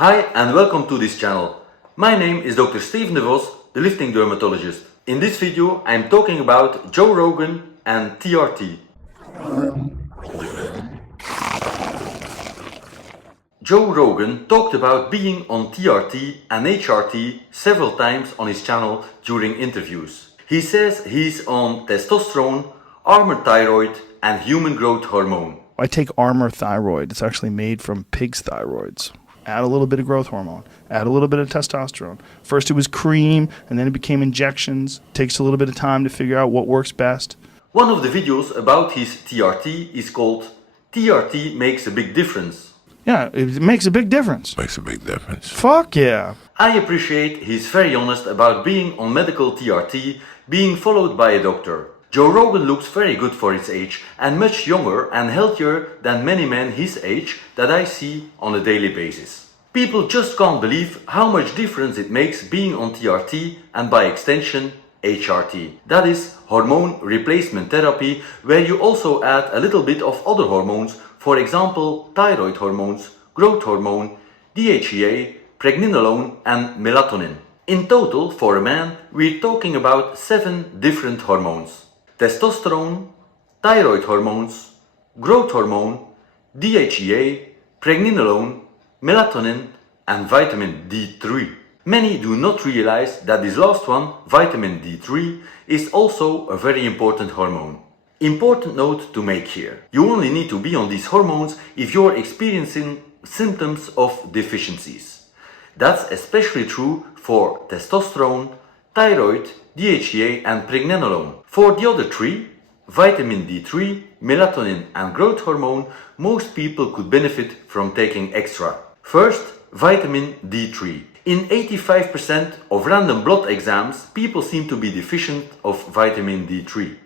Hi and welcome to this channel. My name is Dr. Steven de Vos, the lifting dermatologist. In this video I'm talking about Joe Rogan and TRT. Joe Rogan talked about being on TRT and HRT several times on his channel during interviews. He says he's on testosterone, Armour thyroid and human growth hormone. I take Armour thyroid. It's actually made from pig's thyroids. Add a little bit of growth hormone. Add a little bit of testosterone. First it was cream, and then it became injections. Takes a little bit of time to figure out what works best. One of the videos about his TRT is called TRT Makes a Big Difference. Yeah, it makes a big difference. Makes a big difference. Fuck yeah. I appreciate he's very honest about being on medical TRT, being followed by a doctor. Joe Rogan looks very good for his age and much younger and healthier than many men his age that I see on a daily basis. People just can't believe how much difference it makes being on TRT and by extension HRT. That is hormone replacement therapy, where you also add a little bit of other hormones, for example thyroid hormones, growth hormone, DHEA, pregnenolone and melatonin. In total, for a man, we're talking about 7 different hormones. Testosterone, thyroid hormones, growth hormone, DHEA, pregnenolone, melatonin and vitamin D3. Many do not realize that this last one, vitamin D3, is also a very important hormone. Important note to make here. You only need to be on these hormones if you're experiencing symptoms of deficiencies. That's especially true for testosterone, thyroid, DHEA and pregnenolone. For the other 3, vitamin D3, melatonin and growth hormone, most people could benefit from taking extra. First, vitamin D3. In 85% of random blood exams, people seem to be deficient of vitamin D3.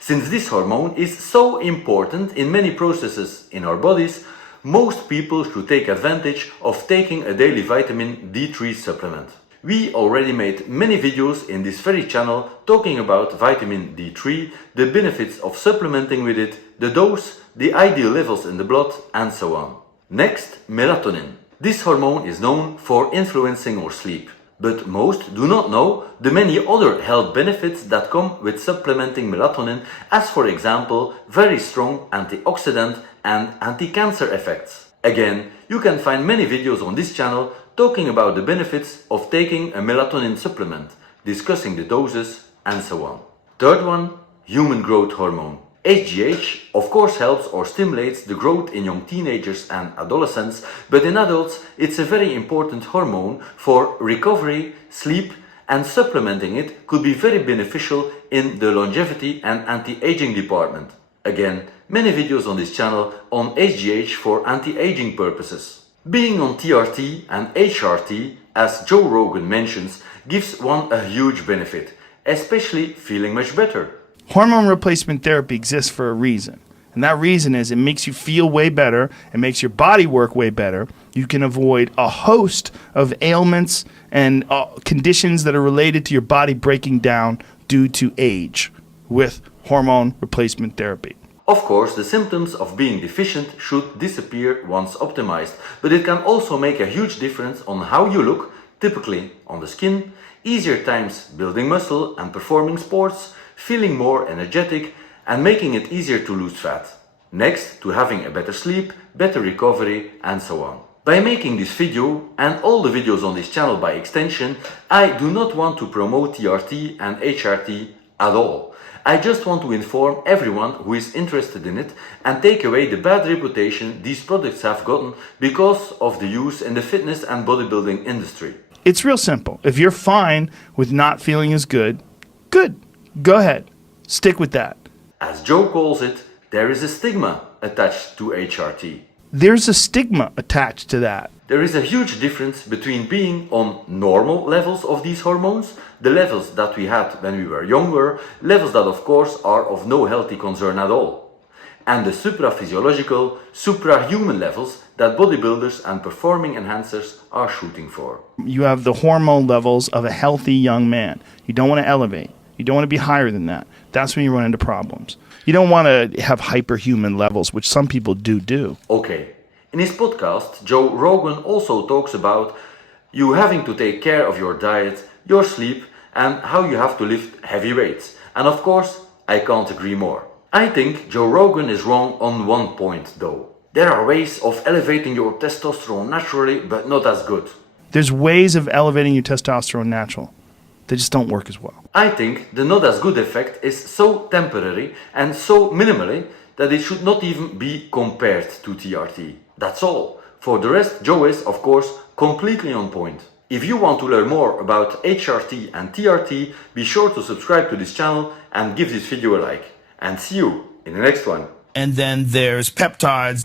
Since this hormone is so important in many processes in our bodies, most people should take advantage of taking a daily vitamin D3 supplement. We already made many videos in this very channel talking about vitamin D3, the benefits of supplementing with it, the dose, the ideal levels in the blood and so on. Next, melatonin. This hormone is known for influencing our sleep, but most do not know the many other health benefits that come with supplementing melatonin, as for example very strong antioxidant and anti-cancer effects. Again, you can find many videos on this channel talking about the benefits of taking a melatonin supplement, discussing the doses and so on. Third one, human growth hormone. HGH of course helps or stimulates the growth in young teenagers and adolescents, but in adults it's a very important hormone for recovery, sleep, and supplementing it could be very beneficial in the longevity and anti-aging department. Again, many videos on this channel on HGH for anti-aging purposes. Being on TRT and HRT, as Joe Rogan mentions, gives one a huge benefit, especially feeling much better. Hormone replacement therapy exists for a reason. And that reason is it makes you feel way better. It makes your body work way better. You can avoid a host of ailments and conditions that are related to your body breaking down due to age with hormone replacement therapy. Of course, the symptoms of being deficient should disappear once optimized, but it can also make a huge difference on how you look, typically on the skin, easier times building muscle and performing sports, feeling more energetic and making it easier to lose fat. Next to having a better sleep, better recovery and so on. By making this video and all the videos on this channel by extension, I do not want to promote TRT and HRT at all. I just want to inform everyone who is interested in it and take away the bad reputation these products have gotten because of the use in the fitness and bodybuilding industry. It's real simple. If you're fine with not feeling as good, good. Go ahead. Stick with that. As Joe calls it, there is a stigma attached to HRT. There's a stigma attached to that. There is a huge difference between being on normal levels of these hormones, the levels that we had when we were younger, levels that of course are of no healthy concern at all, and the supraphysiological, suprahuman levels that bodybuilders and performing enhancers are shooting for. You have the hormone levels of a healthy young man. You don't want to elevate. You don't want to be higher than that. That's when you run into problems. You don't want to have hyperhuman levels, which some people do. Okay, In his podcast, Joe Rogan also talks about you having to take care of your diet, your sleep, and how you have to lift heavy weights. And of course, I can't agree more. I think Joe Rogan is wrong on one point though. There are ways of elevating your testosterone naturally, but not as good. There's ways of elevating your testosterone natural. They just don't work as well. I think the not as good effect is so temporary and so minimally that it should not even be compared to TRT. That's all. For the rest, Joe is, of course, completely on point. If you want to learn more about HRT and TRT, be sure to subscribe to this channel and give this video a like. And see you in the next one. And then there's peptides.